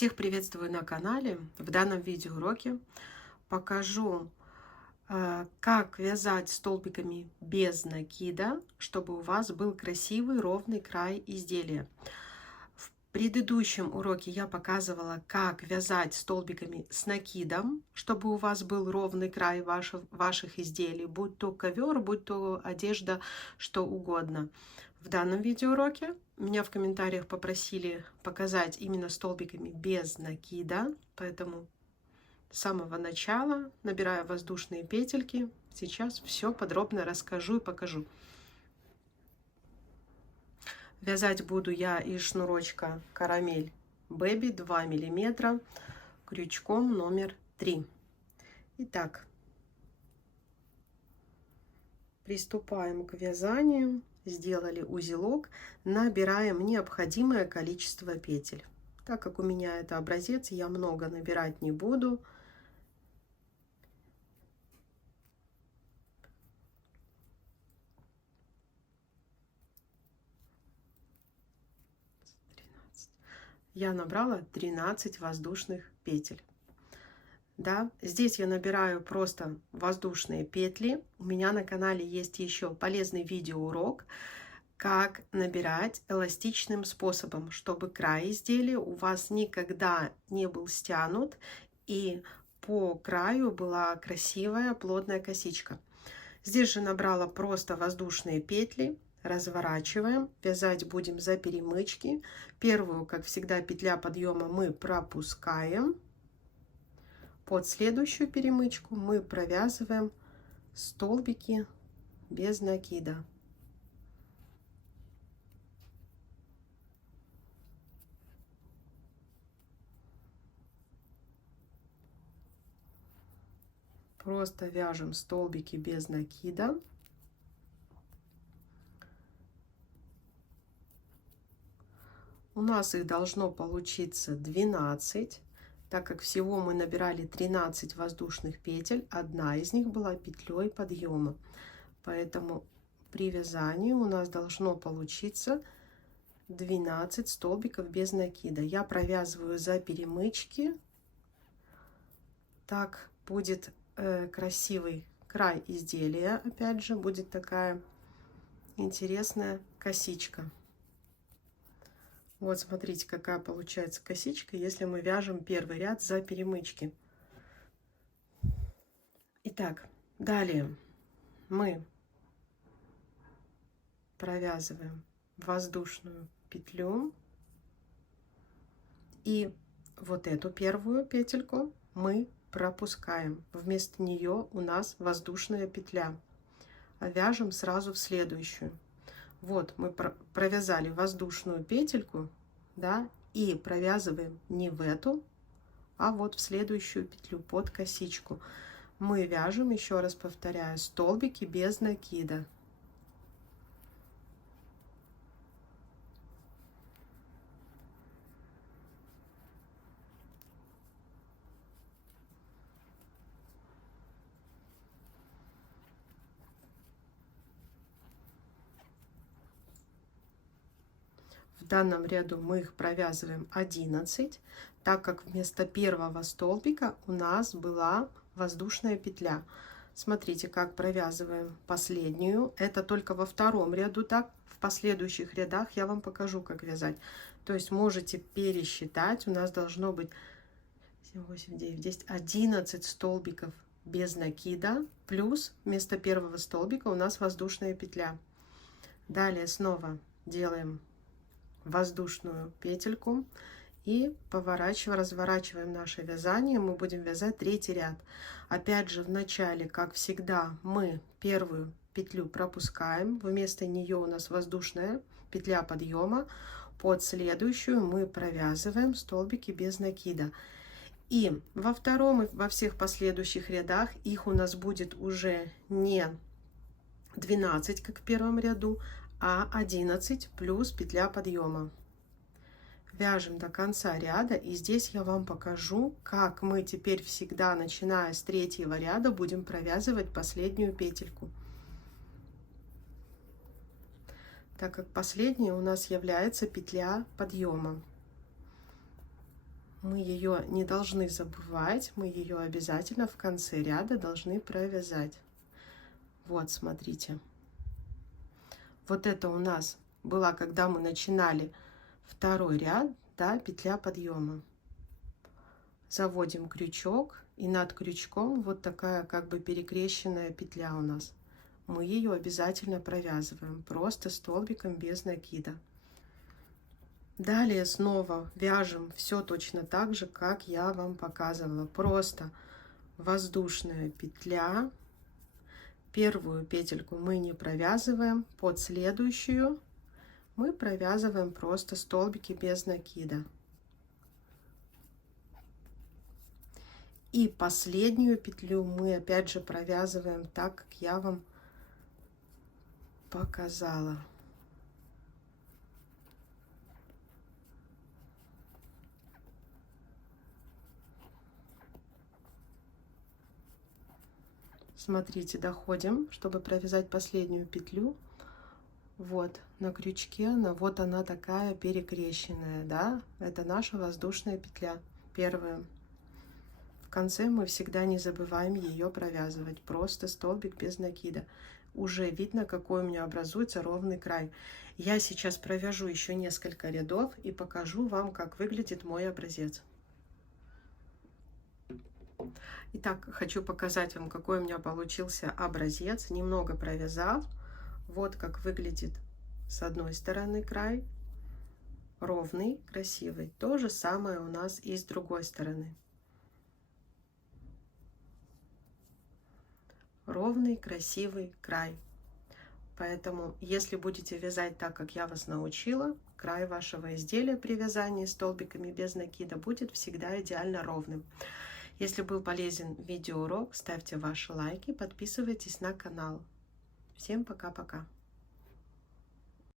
Всех приветствую на канале. В данном видеоуроке покажу, как вязать столбиками без накида, чтобы у вас был красивый ровный край изделия. В предыдущем уроке я показывала, как вязать столбиками с накидом, чтобы у вас был ровный край ваших изделий, будь то ковер, будь то одежда, что угодно. В данном видеоуроке меня в комментариях попросили показать именно столбиками без накида, поэтому с самого начала, набирая воздушные петельки, сейчас все подробно расскажу и покажу. Вязать буду я из шнурочка Карамель Baby 2 мм крючком номер 3. Итак, приступаем к вязанию. Сделали узелок, набираем необходимое количество петель. Так как у меня это образец, я много набирать не буду. Я набрала 13 воздушных петель. Да, здесь я набираю просто воздушные петли. У меня на канале есть еще полезный видеоурок, как набирать эластичным способом, чтобы край изделия у вас никогда не был стянут и по краю была красивая плотная косичка. Здесь же набрала просто воздушные петли. Разворачиваем, вязать будем за перемычки. Первую, как всегда, петля подъема мы пропускаем. Под следующую перемычку мы провязываем столбики без накида. Просто вяжем столбики без накида. У нас их должно получиться 12. Так как всего мы набирали 13 воздушных петель, одна из них была петлей подъема. Поэтому при вязании у нас должно получиться 12 столбиков без накида. Я провязываю за перемычки. Так будет красивый край изделия. Опять же, будет такая интересная косичка. Вот смотрите, какая получается косичка, если мы вяжем первый ряд за перемычки. Итак, далее мы провязываем воздушную петлю, и вот эту первую петельку мы пропускаем. Вместо нее у нас воздушная петля. А вяжем сразу в следующую. Вот мы провязали воздушную петельку, да, и провязываем не в эту, а вот в следующую петлю под косичку. Мы вяжем, еще раз повторяю, столбики без накида. В данном ряду мы их провязываем 11, так как вместо первого столбика у нас была воздушная петля. Смотрите, как провязываем последнюю. Это только во втором ряду, так в последующих рядах я вам покажу, как вязать. То есть можете пересчитать. У нас должно быть 7, 8, 9, 10, 11 столбиков без накида, плюс вместо первого столбика у нас воздушная петля. Далее снова делаем воздушную петельку и разворачиваем наше вязание. Мы будем вязать третий ряд. Опять же, в начале, как всегда, мы первую петлю пропускаем, вместо нее у нас воздушная петля подъема. Под следующую мы провязываем столбики без накида. И во втором и во всех последующих рядах их у нас будет уже не 12, как в первом ряду, а 11 плюс петля подъема. Вяжем до конца ряда, и здесь я вам покажу, как мы теперь всегда, начиная с третьего ряда, будем провязывать последнюю петельку. Так как последняя у нас является петля подъема. Мы ее не должны забывать, мы ее обязательно в конце ряда должны провязать. Вот, смотрите. Вот это у нас была, когда мы начинали второй ряд, да, петля подъема. Заводим крючок, и над крючком вот такая как бы перекрещенная петля у нас. Мы ее обязательно провязываем, просто столбиком без накида. Далее снова вяжем все точно так же, как я вам показывала. Просто воздушная петля. Первую петельку мы не провязываем, под следующую мы провязываем просто столбики без накида. И последнюю петлю мы опять же провязываем так, как я вам показала. Смотрите, доходим, чтобы провязать последнюю петлю. Вот на крючке, вот она такая перекрещенная, да, это наша воздушная петля, первая. В конце мы всегда не забываем ее провязывать, просто столбик без накида. Уже видно, какой у меня образуется ровный край. Я сейчас провяжу еще несколько рядов и покажу вам, как выглядит мой образец. Итак, хочу показать вам, какой у меня получился образец. Немного провязав. Вот как выглядит с одной стороны край. Ровный, красивый. То же самое у нас и с другой стороны. Ровный, красивый край. Поэтому, если будете вязать так, как я вас научила, край вашего изделия при вязании столбиками без накида будет всегда идеально ровным. Если был полезен видеоурок, ставьте ваши лайки, подписывайтесь на канал. Всем пока-пока.